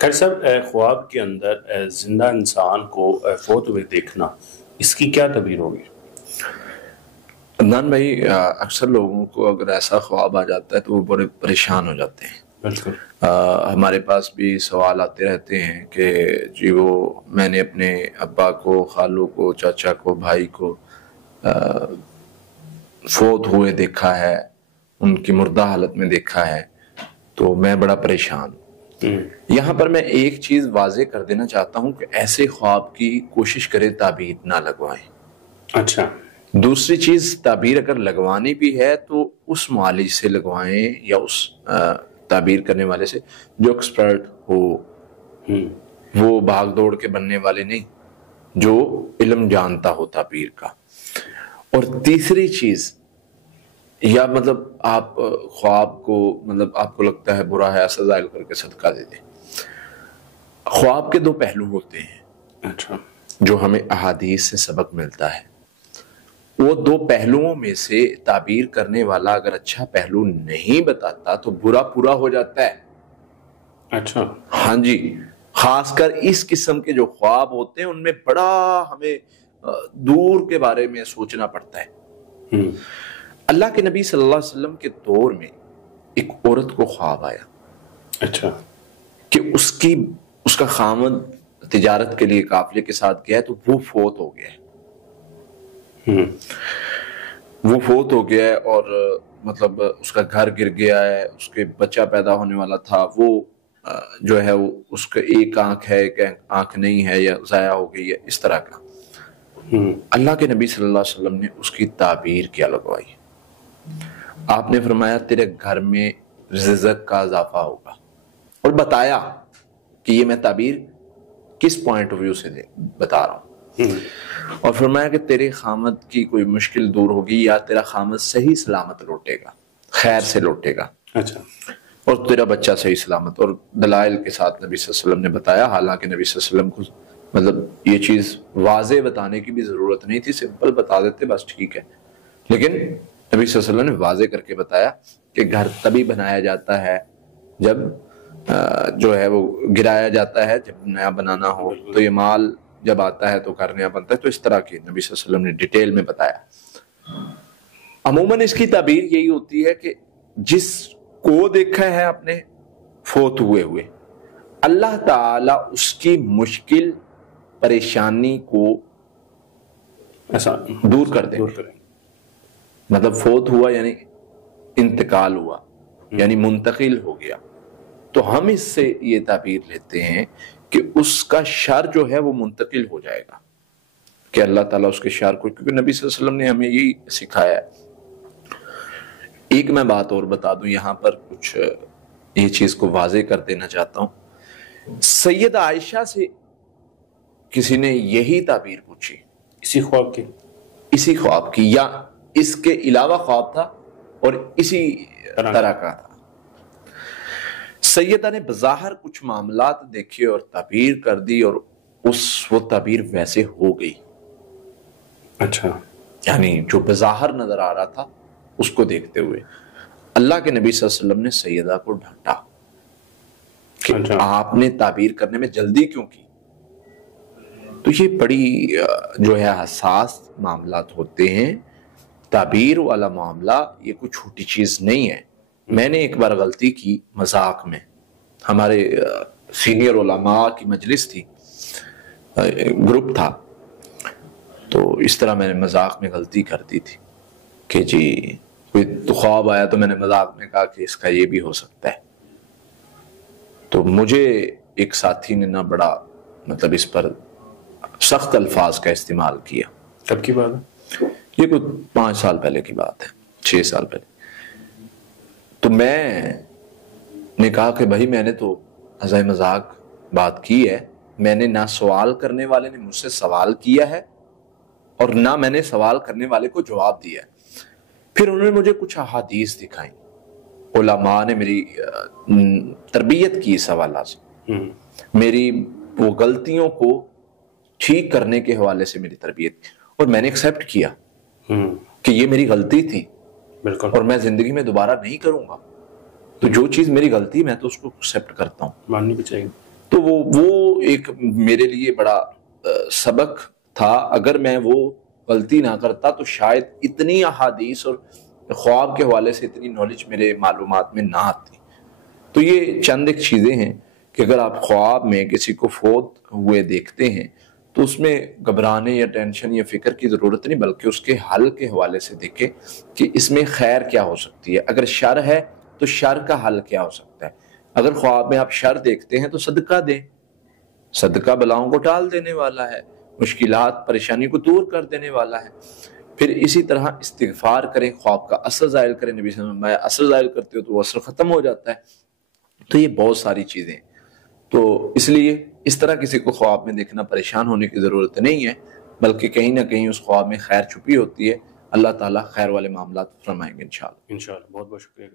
خیر صاحب، خواب کے اندر زندہ انسان کو فوت ہوئے دیکھنا، اس کی کیا تعبیر ہوگی؟ عدنان بھائی، اکثر لوگوں کو اگر ایسا خواب آ جاتا ہے تو وہ بڑے پریشان ہو جاتے ہیں۔ بالکل۔ ہمارے پاس بھی سوال آتے رہتے ہیں کہ جی میں نے اپنے ابا کو، خالو کو، چاچا کو، بھائی کو فوت ہوئے دیکھا ہے، ان کی مردہ حالت میں دیکھا ہے، تو میں بڑا پریشان ہوں۔ یہاں پر میں ایک چیز واضح کر دینا چاہتا ہوں کہ ایسے خواب کی کوشش کریں تعبیر نہ لگوائیں۔ اچھا۔ دوسری چیز، تعبیر اگر لگوانی بھی ہے تو اس معالج سے لگوائیں یا اس تعبیر کرنے والے سے جو ایکسپرٹ ہو، وہ بھاگ دوڑ کے بننے والے نہیں، جو علم جانتا ہو تعبیر کا۔ اور تیسری چیز، یا آپ خواب کو آپ کو لگتا ہے برا ہے، ایسا ظاہر کر کے صدقہ دے دیں۔ خواب کے دو پہلو ہوتے ہیں، اچھا، جو ہمیں احادیث سے سبق ملتا ہے۔ وہ دو پہلوؤں میں سے تعبیر کرنے والا اگر اچھا پہلو نہیں بتاتا تو برا پورا ہو جاتا ہے۔ اچھا، ہاں جی، خاص کر اس قسم کے جو خواب ہوتے ہیں ان میں بڑا ہمیں دور کے بارے میں سوچنا پڑتا ہے۔ اللہ کے نبی صلی اللہ علیہ وسلم کے دور میں ایک عورت کو خواب آیا، اچھا، کہ اس کا خاوند تجارت کے لیے قافلے کے ساتھ گیا ہے تو وہ فوت ہو گیا ہے۔ وہ فوت ہو گیا ہے اور اس کا گھر گر گیا ہے، اس کے بچہ پیدا ہونے والا تھا، وہ جو ہے اس کا ایک آنکھ ہے، ایک آنکھ نہیں ہے، یا ضائع ہو گئی ہے، اس طرح کا۔ اللہ کے نبی صلی اللہ علیہ وسلم نے اس کی تعبیر کیا لگوائی؟ آپ نے فرمایا تیرے گھر میں رزق کا اضافہ ہوگا، اور بتایا کہ یہ میں تعبیر کس پوائنٹ آف ویو سے بتا رہا ہوں، اور فرمایا کہ تیرے خامد کی کوئی مشکل دور ہوگی، یا تیرا خامد صحیح سلامت لوٹے گا، خیر سے لوٹے گا، اچھا، اور تیرا بچہ صحیح سلامت۔ اور دلائل کے ساتھ نبی صلی اللہ علیہ وسلم نے بتایا، حالانکہ نبی صلی اللہ علیہ وسلم کو یہ چیز واضح بتانے کی بھی ضرورت نہیں تھی، سمپل بتا دیتے بس ٹھیک ہے، لیکن نبی صلی اللہ علیہ وسلم نے واضح کر کے بتایا کہ گھر تبھی بنایا جاتا ہے جب جو ہے وہ گرایا جاتا ہے، جب نیا بنانا ہو، تو یہ مال جب آتا ہے تو گھر نیا بنتا ہے۔ تو اس طرح کی نبی صلی اللہ علیہ وسلم نے ڈیٹیل میں بتایا۔ عموماً اس کی تعبیر یہی ہوتی ہے کہ جس کو دیکھا ہے آپ نے فوت ہوئے اللہ تعالی اس کی مشکل پریشانی کو ایسا دور کر دیں۔ فوت ہوا یعنی انتقال ہوا، یعنی منتقل ہو گیا، تو ہم اس سے یہ تعبیر لیتے ہیں کہ اس کا شر جو ہے وہ منتقل ہو جائے گا، کہ اللہ تعالیٰ اس کے شر کو، کیونکہ نبی صلی اللہ علیہ وسلم نے ہمیں یہی سکھایا ہے۔ ایک میں بات اور بتا دوں یہاں پر، کچھ یہ چیز کو واضح کر دینا چاہتا ہوں۔ سیدہ عائشہ سے کسی نے یہی تعبیر پوچھی، اسی خواب کی یا اس کے علاوہ خواب تھا اور اسی طرح کا تھا۔ سیدہ نے بظاہر کچھ معاملات دیکھے اور تعبیر کر دی، اور وہ تعبیر ویسے ہو گئی۔ اچھا، یعنی جو بظاہر نظر آ رہا تھا اس کو دیکھتے ہوئے اللہ کے نبی صلی اللہ علیہ وسلم نے سیدہ کو ڈانٹا کہ آپ نے تعبیر کرنے میں جلدی کیوں کی؟ تو یہ بڑی جو ہے حساس معاملات ہوتے ہیں۔ تعبیر والا معاملہ یہ کوئی چھوٹی چیز نہیں ہے۔ میں نے ایک بار غلطی کی مذاق میں، ہمارے سینئر علماء کی مجلس تھی، گروپ تھا، تو اس طرح میں نے مذاق میں غلطی کر دی تھی کہ جی کوئی تو خواب آیا، تو میں نے مذاق میں کہا کہ اس کا یہ بھی ہو سکتا ہے۔ تو مجھے ایک ساتھی نے نہ بڑا اس پر سخت الفاظ کا استعمال کیا۔ کب کی بات ہے؟ یہ کوئی 5 سال پہلے کی بات ہے، 6 سال پہلے۔ تو میں نے کہا کہ بھائی میں نے تو ہزار مذاق بات کی ہے، میں نے نہ سوال کرنے والے نے مجھ سے سوال کیا ہے اور نہ میں نے سوال کرنے والے کو جواب دیا ہے۔ پھر انہوں نے مجھے کچھ احادیث دکھائیں، علماء نے میری تربیت کی اس حوالہ سے، میری وہ غلطیوں کو ٹھیک کرنے کے حوالے سے میری تربیت کی، اور میں نے ایکسیپٹ کیا کہ یہ میری غلطی تھی اور میں زندگی میں دوبارہ نہیں کروں گا۔ تو جو چیز میری غلطی میں تو اس کو ایکسیپٹ کرتا ہوں، ماننی بھی چاہیے۔ تو وہ ایک میرے لیے بڑا سبق تھا. اگر میں وہ غلطی نہ کرتا تو شاید اتنی احادیث اور خواب کے حوالے سے اتنی نالج میرے معلومات میں نہ آتی. تو یہ چند ایک چیزیں ہیں کہ اگر آپ خواب میں کسی کو فوت ہوئے دیکھتے ہیں تو اس میں گھبرانے یا ٹینشن یا فکر کی ضرورت نہیں، بلکہ اس کے حل کے حوالے سے دیکھیں کہ اس میں خیر کیا ہو سکتی ہے. اگر شر ہے تو شر کا حل کیا ہو سکتا ہے. اگر خواب میں آپ شر دیکھتے ہیں تو صدقہ دیں. صدقہ بلاؤں کو ٹال دینے والا ہے، مشکلات پریشانی کو دور کر دینے والا ہے. پھر اسی طرح استغفار کریں، خواب کا اثر ظاہر کریں. نبی صلی اللہ علیہ وسلم اثر ظاہر کرتے ہو تو وہ اثر ختم ہو جاتا ہے. تو یہ بہت ساری چیزیں ہیں. تو اس لیے اس طرح کسی کو خواب میں دیکھنا پریشان ہونے کی ضرورت نہیں ہے، بلکہ کہیں نہ کہیں اس خواب میں خیر چھپی ہوتی ہے. اللہ تعالیٰ خیر والے معاملات فرمائیں گے انشاءاللہ. انشاءاللہ. بہت بہت شکریہ.